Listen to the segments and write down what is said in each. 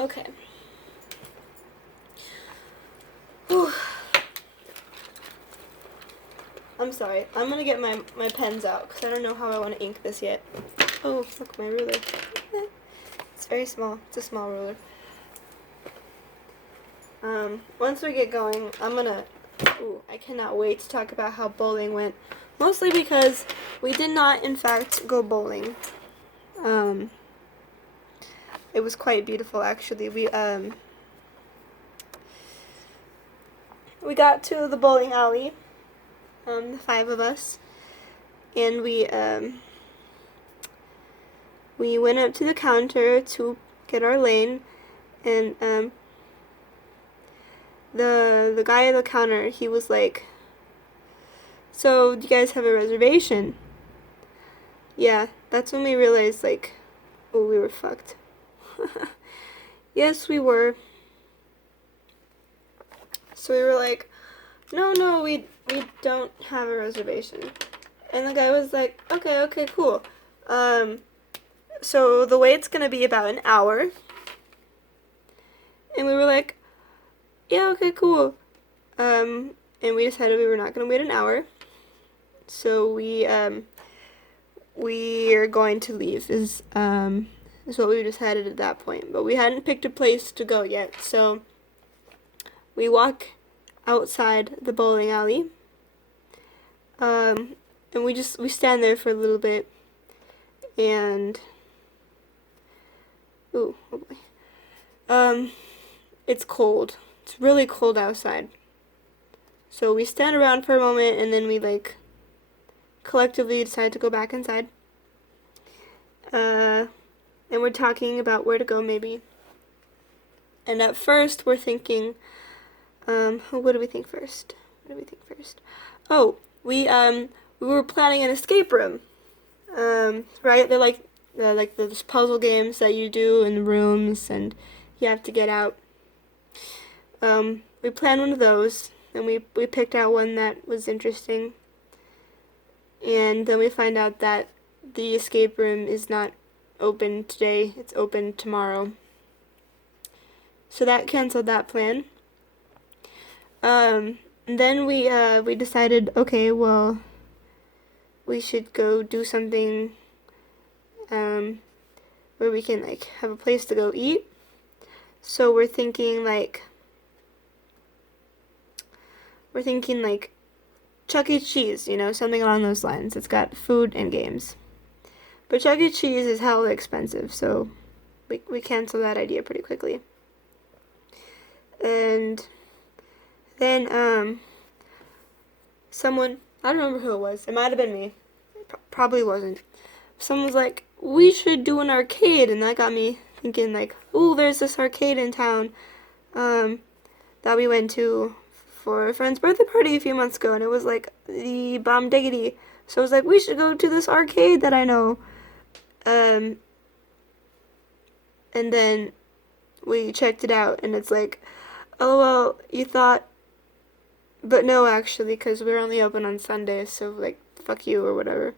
Okay. Whew. I'm sorry. I'm gonna get my pens out because I don't know how I want to ink this yet. Oh, look, my ruler. It's very small. It's a small ruler. Once we get going, I cannot wait to talk about how bowling went. Mostly because we did not, in fact, go bowling. It was quite beautiful, actually. We got to the bowling alley, the 5 of us, and we went up to the counter to get our lane, and the guy at the counter, he was like, "So, do you guys have a reservation?" Yeah, that's when we realized, like, oh, we were fucked. Yes, we were. So we were like, no, we don't have a reservation. And the guy was like, okay, cool. So the wait's gonna be about an hour. And we were like, yeah, okay, cool. And we decided we were not gonna wait an hour. So we are going to leave is what we decided at that point. But we hadn't picked a place to go yet, so we walk outside the bowling alley. And we stand there for a little bit, and oh boy. It's cold. It's really cold outside. So we stand around for a moment, and then we like collectively decide to go back inside. And we're talking about where to go maybe. And at first we're thinking, what do we think first? Oh, we were planning an escape room. Right? They're like those puzzle games that you do in the rooms and you have to get out. We planned one of those, and we picked out one that was interesting. And then we find out that the escape room is not open today. It's open tomorrow. So that canceled that plan. Then we decided, okay, well, we should go do something where we can like have a place to go eat. So we're thinking like Chuck E. Cheese, something along those lines. It's got food and games. But Chuck E. Cheese is hella expensive, so we canceled that idea pretty quickly. And then someone, I don't remember who it was. It might have been me. Probably wasn't. Someone was like, we should do an arcade, and that got me thinking like, ooh, there's this arcade in town that we went to for a friend's birthday party a few months ago, and it was like the bomb diggity. So I was like, we should go to this arcade that I know. And then we checked it out, and it's like, oh, well, you thought, but no, actually, because we're only open on Sundays, so, like, fuck you or whatever.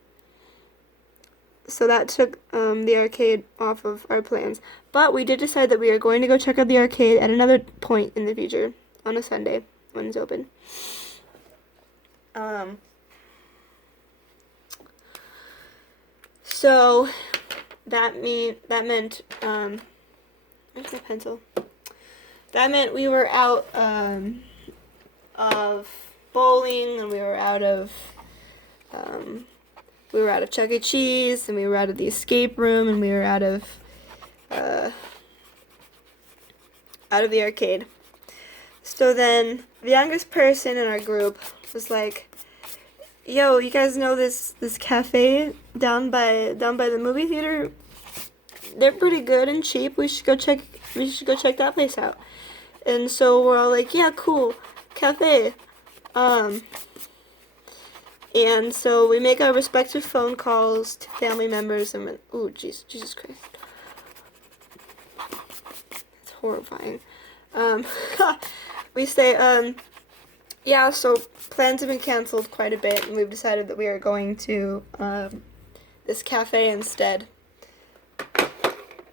So that took the arcade off of our plans. But we did decide that we are going to go check out the arcade at another point in the future, on a Sunday, when it's open. So that meant where's my pencil? That meant we were out of bowling, and we were out of Chuck E. Cheese, and we were out of the escape room, and we were out of the arcade. So then the youngest person in our group was like, yo, you guys know this cafe down by the movie theater? They're pretty good and cheap. We should go check that place out. And so we're all like, yeah, cool, cafe. And so we make our respective phone calls to family members, and ooh, Jesus Christ. It's horrifying. We say, yeah, so plans have been canceled quite a bit, and we've decided that we are going to this cafe instead.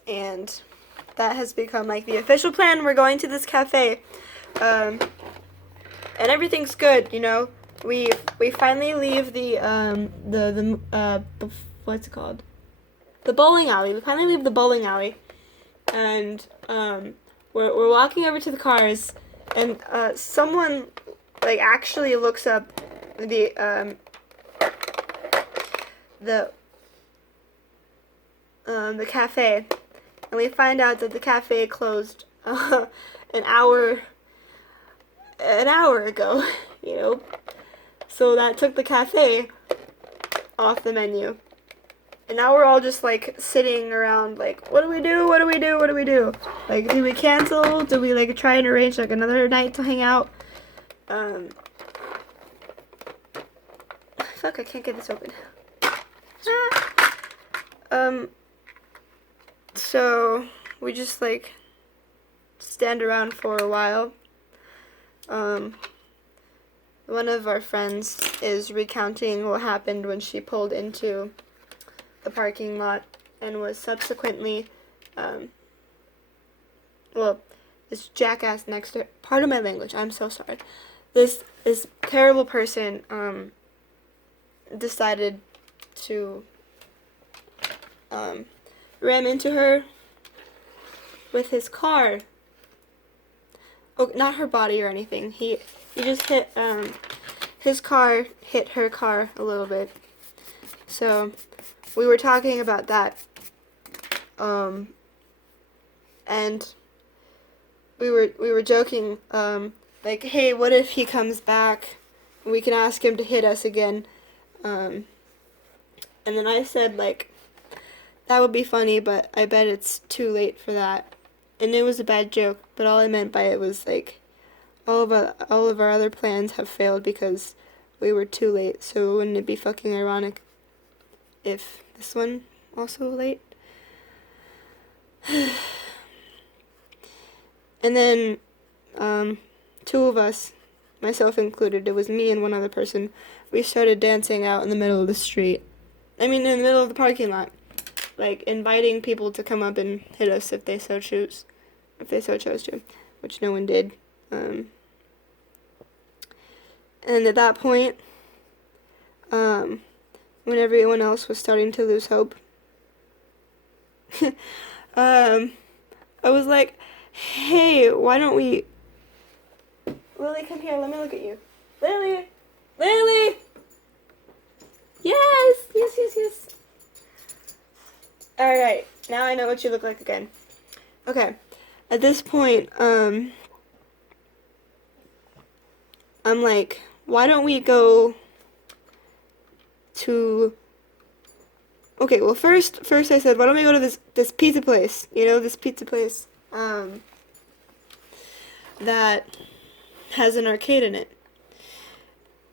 And that has become like the official plan. We're going to this cafe, and everything's good. You know, we finally leave what's it called? The bowling alley. We finally leave the bowling alley, and we're walking over to the cars, and someone like actually looks up the cafe, and we find out that the cafe closed an hour ago, you know. So that took the cafe off the menu. And now we're all just like sitting around like, what do we do? What do we do? What do we do? Like, do we cancel? Do we like try and arrange like another night to hang out? Fuck, I can't get this open. So we just like stand around for a while. One of our friends is recounting what happened when she pulled into the parking lot and was subsequently, this jackass next to her, pardon my language, I'm so sorry. This terrible person, decided to, ram into her with his car. Oh, not her body or anything. He just hit, his car hit her car a little bit. So, we were talking about that, and we were joking, like, hey, what if he comes back? We can ask him to hit us again. And then I said, like, that would be funny, but I bet it's too late for that. And it was a bad joke, but all I meant by it was, like, all of our other plans have failed because we were too late. So wouldn't it be fucking ironic if this one also late? And then, two of us, myself included, it was me and one other person, we started dancing out in the middle of the street. I mean, in the middle of the parking lot. Like, inviting people to come up and hit us if they so chose to, which no one did. And at that point, when everyone else was starting to lose hope, I was like, hey, why don't we... Lily, come here, let me look at you. Lily! Lily! Yes! Alright, now I know what you look like again. Okay, at this point, I'm like, why don't we go to... Okay, well, first I said, why don't we go to this pizza place, you know, this pizza place, that has an arcade in it.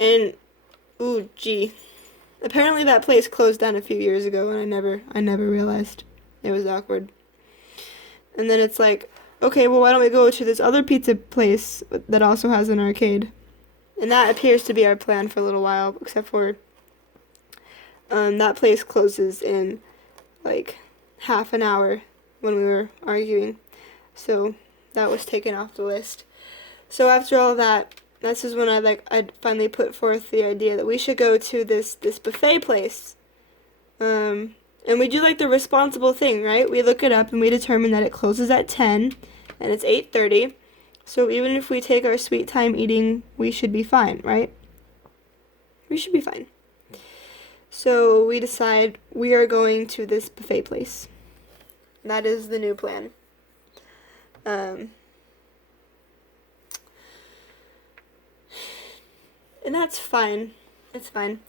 And, ooh, gee. Apparently that place closed down a few years ago, and I never realized. It was awkward. And then it's like, okay, well, why don't we go to this other pizza place that also has an arcade? And that appears to be our plan for a little while, except for, that place closes in, like, half an hour when we were arguing. So that was taken off the list. So after all that, this is when I finally put forth the idea that we should go to this buffet place. And we do like the responsible thing, right? We look it up and we determine that it closes at 10 and it's 8:30. So even if we take our sweet time eating, we should be fine, right? We should be fine. So we decide we are going to this buffet place. That is the new plan. And that's fine. It's fine.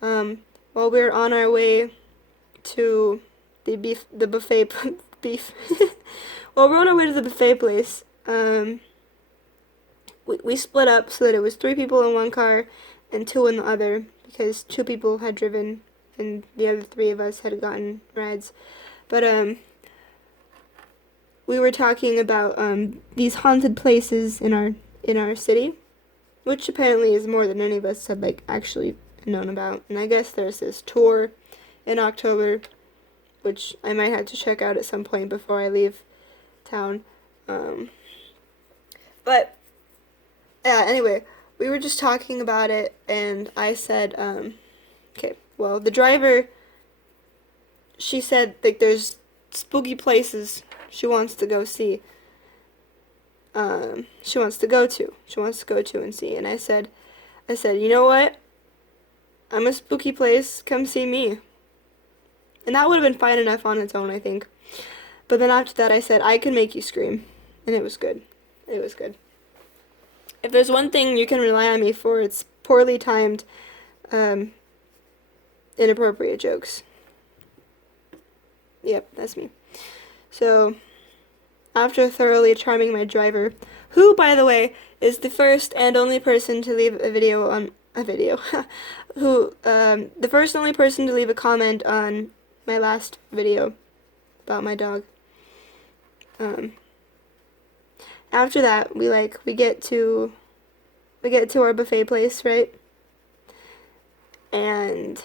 While we're on our way to the buffet beef. While we're on our way to the buffet place, we split up so that it was 3 people in one car and 2 in the other, because 2 people had driven and the other 3 of us had gotten rides. But we were talking about these haunted places in our city, which apparently is more than any of us had like actually known about. And I guess there's this tour in October, which I might have to check out at some point before I leave town. But yeah, anyway, we were just talking about it, and I said, okay, well, the driver, she said, like, there's spooky places she wants to go see. She wants to go to and see. And I said, you know what? I'm a spooky place. Come see me. And that would have been fine enough on its own, I think. But then after that, I said, I can make you scream. And it was good. It was good. If there's one thing you can rely on me for, it's poorly timed, inappropriate jokes. Yep, that's me. So, after thoroughly charming my driver, who, by the way, is the first and only person to leave the first and only person to leave a comment on my last video about my dog. After that, we get to our buffet place, right? And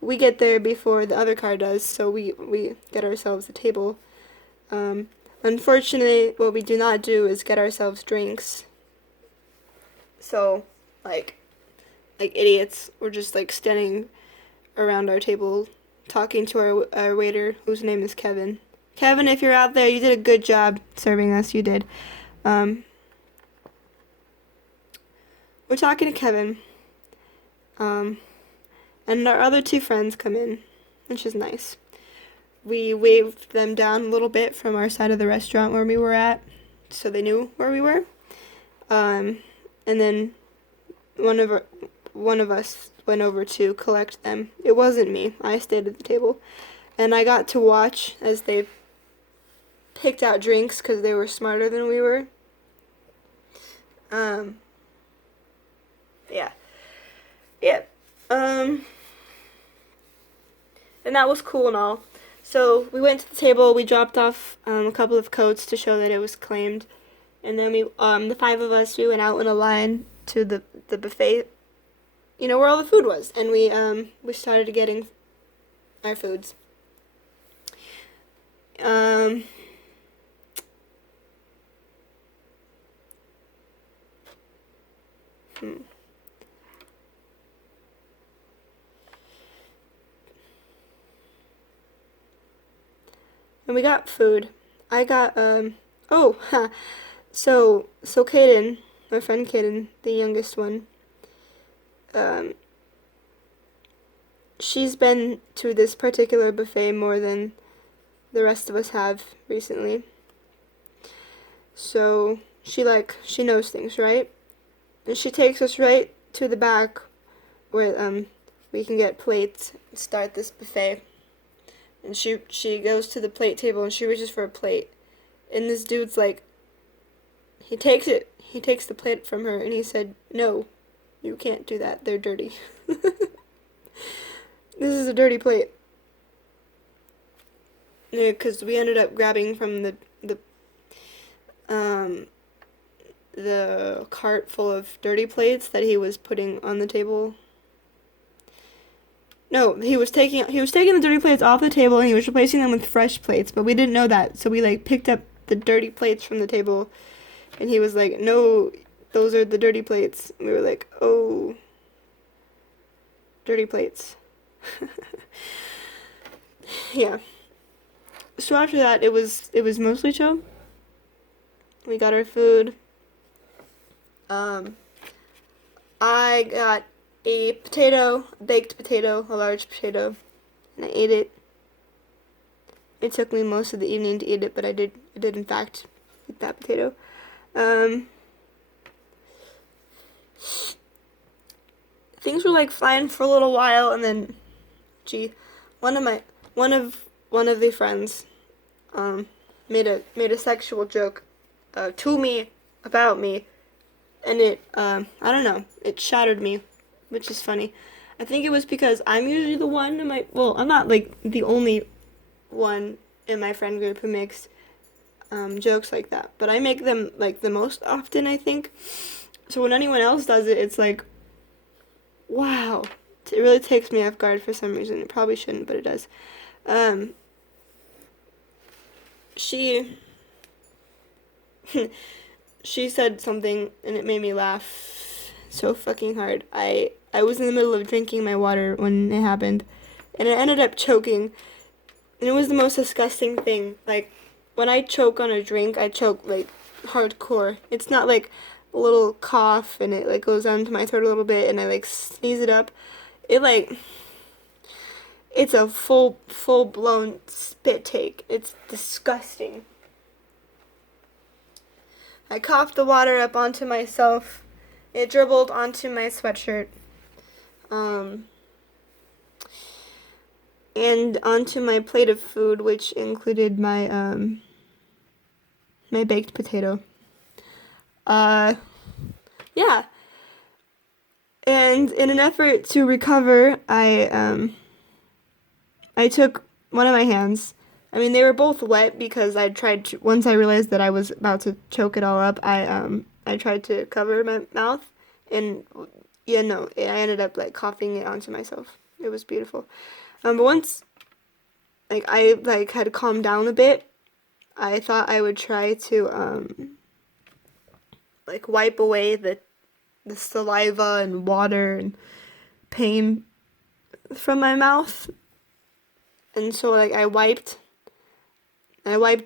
we get there before the other car does, so we get ourselves a table. Unfortunately, what we do not do is get ourselves drinks. So, like idiots, we're just like standing around our table talking to our waiter, whose name is Kevin. Kevin, if you're out there, you did a good job serving us. You did. We're talking to Kevin. And our other two friends come in, which is nice. We waved them down a little bit from our side of the restaurant where we were at, so they knew where we were. And then one of us went over to collect them. It wasn't me. I stayed at the table, and I got to watch as they picked out drinks because they were smarter than we were. Yeah. And that was cool and all. So we went to the table, we dropped off a couple of coats to show that it was claimed. And then the five of us, we went out in a line to the buffet, where all the food was. And we started getting our foods. And we got food. I got, so Kaden, my friend Kaden, the youngest one, she's been to this particular buffet more than the rest of us have recently. So she knows things, right? And she takes us right to the back where we can get plates and start this buffet. And she goes to the plate table and she reaches for a plate. And this dude's like, he takes the plate from her and he said, "No, you can't do that. They're dirty." This is a dirty plate. Yeah, because we ended up grabbing from the cart full of dirty plates that he was putting on the table. No, he was taking the dirty plates off the table and he was replacing them with fresh plates, but we didn't know that. So we picked up the dirty plates from the table and he was like, "No, those are the dirty plates." And we were like, "Oh, dirty plates." Yeah. So after that, it was mostly chill. We got our food. I got a baked potato, a large potato, and I ate it. It took me most of the evening to eat it, but I did in fact eat that potato. Things were flying for a little while, and then, one of the friends, made a sexual joke, to me, about me, and it, I don't know, it shattered me, which is funny. I think it was because I'm usually the one I'm not the only one in my friend group who makes jokes like that, but I make them the most often, I think. So when anyone else does it, it's like, wow, it really takes me off guard for some reason. It probably shouldn't, but it does. She said something and it made me laugh so fucking hard. I was in the middle of drinking my water when it happened, and I ended up choking, and it was the most disgusting thing. Like, when I choke on a drink, I choke like hardcore. It's not like a little cough and it like goes down to my throat a little bit and I like sneeze it up. It like it's a full blown spit take. It's disgusting. I coughed the water up onto myself. It dribbled onto my sweatshirt. And onto my plate of food, which included my baked potato. Yeah. And in an effort to recover, I took one of my hands. I mean, they were both wet because I tried to, once I realized that I was about to choke it all up, I tried to cover my mouth, and yeah, no, I ended up like coughing it onto myself. It was beautiful. But once like I like had calmed down a bit, I thought I would try to like wipe away the saliva and water and pain from my mouth. And so like I wiped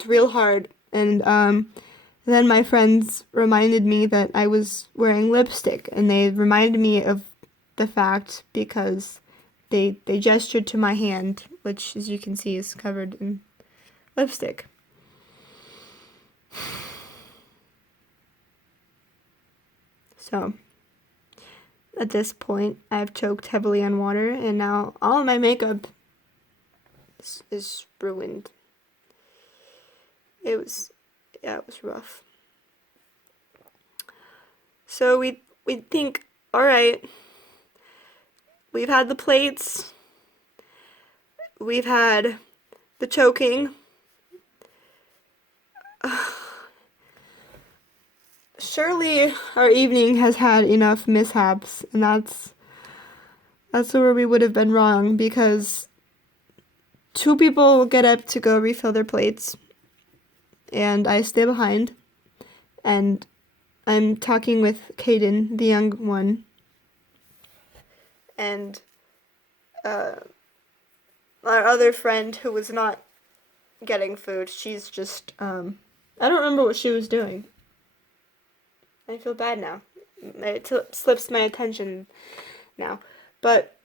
real hard, and then my friends reminded me that I was wearing lipstick, and they reminded me of the fact because they gestured to my hand, which as you can see is covered in lipstick. So at this point, I've choked heavily on water, and now all of my makeup is ruined. It was rough. So we think, all right, we've had the plates, we've had the choking. Surely our evening has had enough mishaps, and that's where we would have been wrong, because two people get up to go refill their plates, and I stay behind, and I'm talking with Kaden, the young one, and our other friend who was not getting food. She's just I don't remember what she was doing. I feel bad now. It slips my attention now. But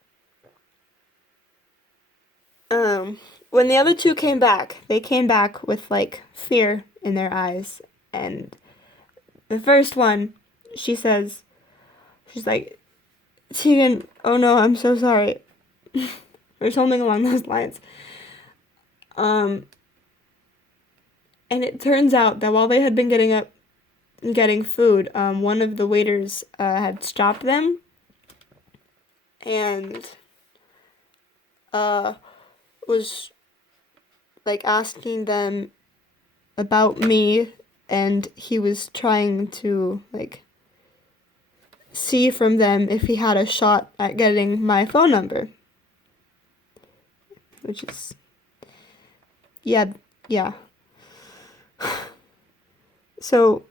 when the other two came back, they came back with like fear in their eyes. And the first one, she's like, Tegan, oh no, I'm so sorry. Or something along those lines. And it turns out that while they had been getting up and getting food, one of the waiters had stopped them and was like asking them about me, and he was trying to like see from them if he had a shot at getting my phone number, which is yeah. So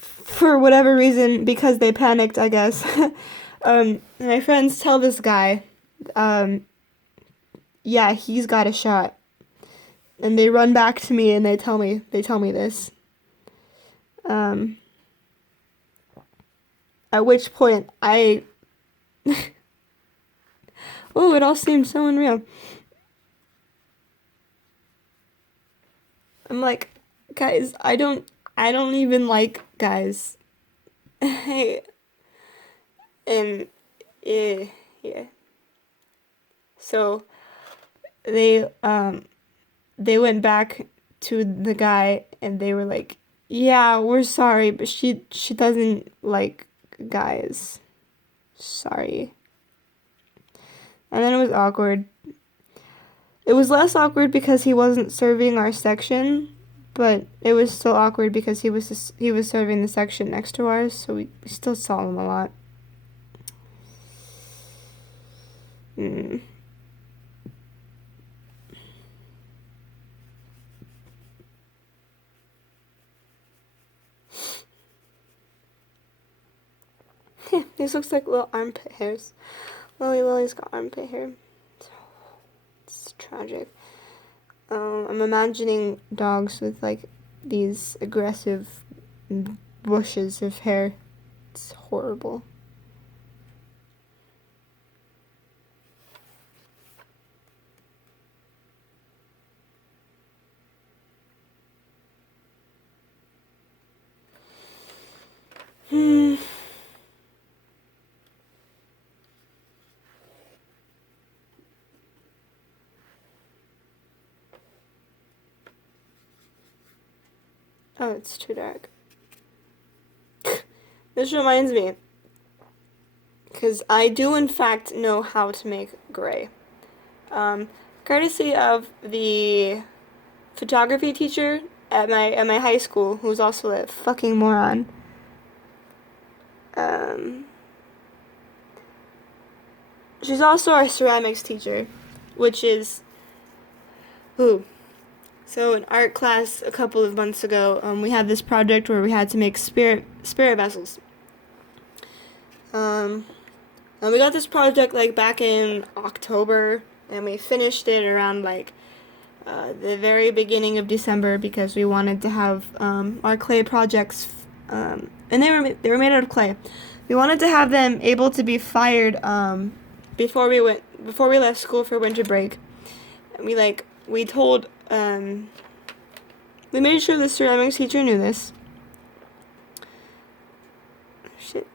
for whatever reason, because they panicked, I guess, my friends tell this guy, yeah, he's got a shot. And they run back to me and they tell me this. At which point oh, it all seemed so unreal. I'm like, guys, I don't even like guys. And yeah. So they went back to the guy and they were like, yeah, we're sorry, but she doesn't like guys. Sorry. And then it was awkward. It was less awkward because he wasn't serving our section, but it was still awkward because he was serving the section next to ours, so we still saw him a lot. These looks like little armpit hairs. Lily's got armpit hair. It's tragic. I'm imagining dogs with like these aggressive bushes of hair. It's horrible. Oh, it's too dark. This reminds me, because I do in fact know how to make gray. Courtesy of the photography teacher at my high school, who's also a fucking moron. She's also our ceramics teacher, which is So in art class a couple of months ago, we had this project where we had to make spirit vessels. And we got this project like back in October, and we finished it around like the very beginning of December because we wanted to have our clay projects, and they were made out of clay. We wanted to have them able to be fired before we left school for winter break. And we made sure the ceramics teacher knew this. Shit.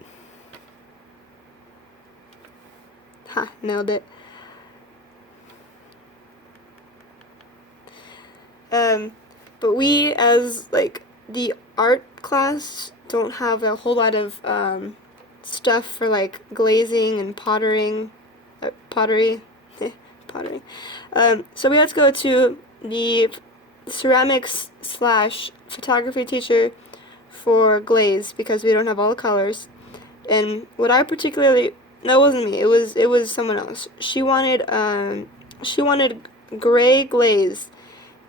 Ha, nailed it. But we, as like the art class, don't have a whole lot of stuff for like glazing and pottery. Pottery. So we had to go to the ceramics / photography teacher for glaze because we don't have all the colors. And what I particularly, that wasn't me, it was someone else. She wanted gray glaze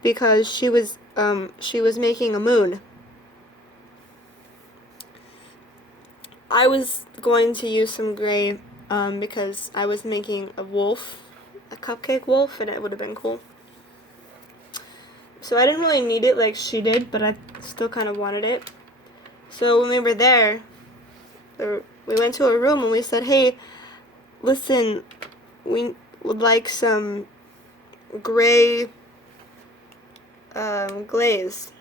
because she was making a moon. I was going to use some gray because I was making a cupcake wolf, and it would have been cool. So I didn't really need it like she did, but I still kind of wanted it. So when we were there, we went to a room and we said, hey, listen, we would like some gray glaze.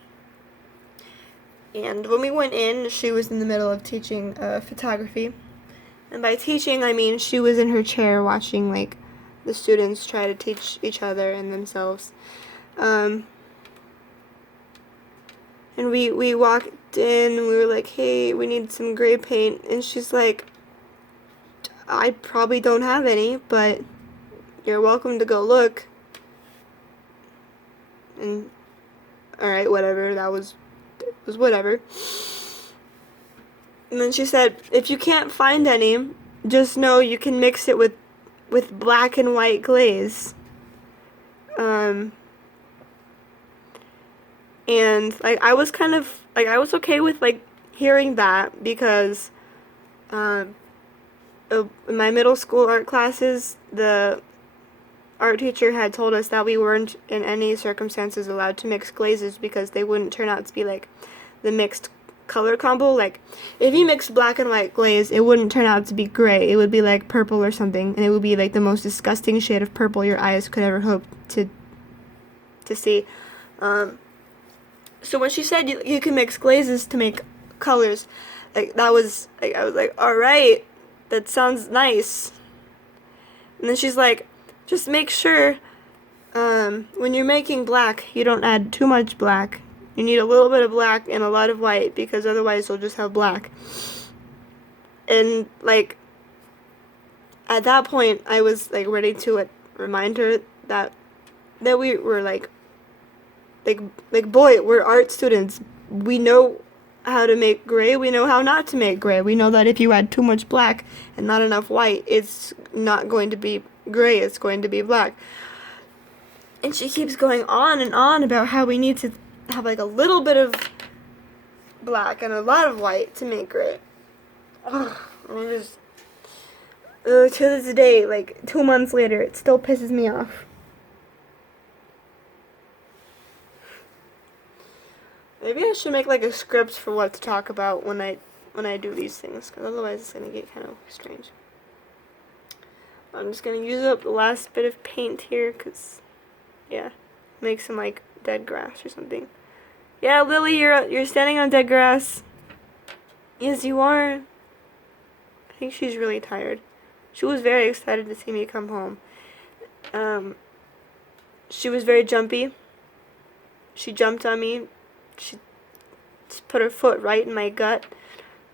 And when we went in, she was in the middle of teaching photography. And by teaching, I mean she was in her chair watching like the students try to teach each other and themselves. And we walked in and we were like, hey, we need some gray paint. And she's like, I probably don't have any, but you're welcome to go look. And alright, whatever, it was whatever. And then she said, if you can't find any, just know you can mix it with black and white glaze. And like I was kind of like I was okay with like hearing that because in my middle school art classes, the art teacher had told us that we weren't in any circumstances allowed to mix glazes because they wouldn't turn out to be like the mixed color combo. Like if you mix black and white glaze, it wouldn't turn out to be gray. It would be like purple or something, and it would be like the most disgusting shade of purple your eyes could ever hope to see. So when she said you can mix glazes to make colors, like that was like I was like, all right, that sounds nice. And then she's like, just make sure when you're making black, you don't add too much black. You need a little bit of black and a lot of white because otherwise you'll just have black. And like at that point, I was like ready to remind her that we were like boy, we're art students. We know how to make gray. We know how not to make gray. We know that if you add too much black and not enough white, it's not going to be gray. It's going to be black. And she keeps going on and on about how we need to have like a little bit of black and a lot of white to make gray. Ugh, I'm just, to this day, like 2 months later, it still pisses me off. Maybe I should make like a script for what to talk about when I do these things, because otherwise it's gonna get kind of strange. I'm just gonna use up the last bit of paint here, because, yeah, make some like dead grass or something. Yeah, Lily, you're standing on dead grass. Yes, you are. I think she's really tired. She was very excited to see me come home. She was very jumpy. She jumped on me. She put her foot right in my gut,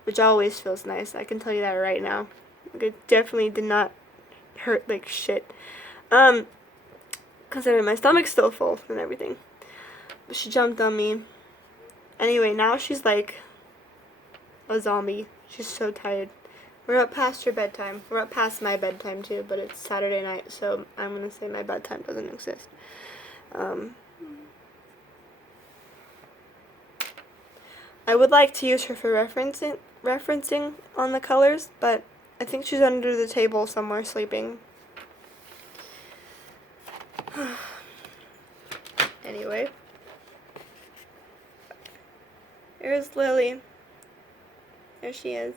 which always feels nice. I can tell you that right now. It definitely did not hurt like shit. Considering my stomach's still full and everything. But she jumped on me. Anyway, now she's like a zombie. She's so tired. We're up past her bedtime. We're up past my bedtime too, but it's Saturday night, so I'm gonna say my bedtime doesn't exist. I would like to use her for referencing on the colors, but I think she's under the table somewhere sleeping. Anyway. Here's Lily. There she is.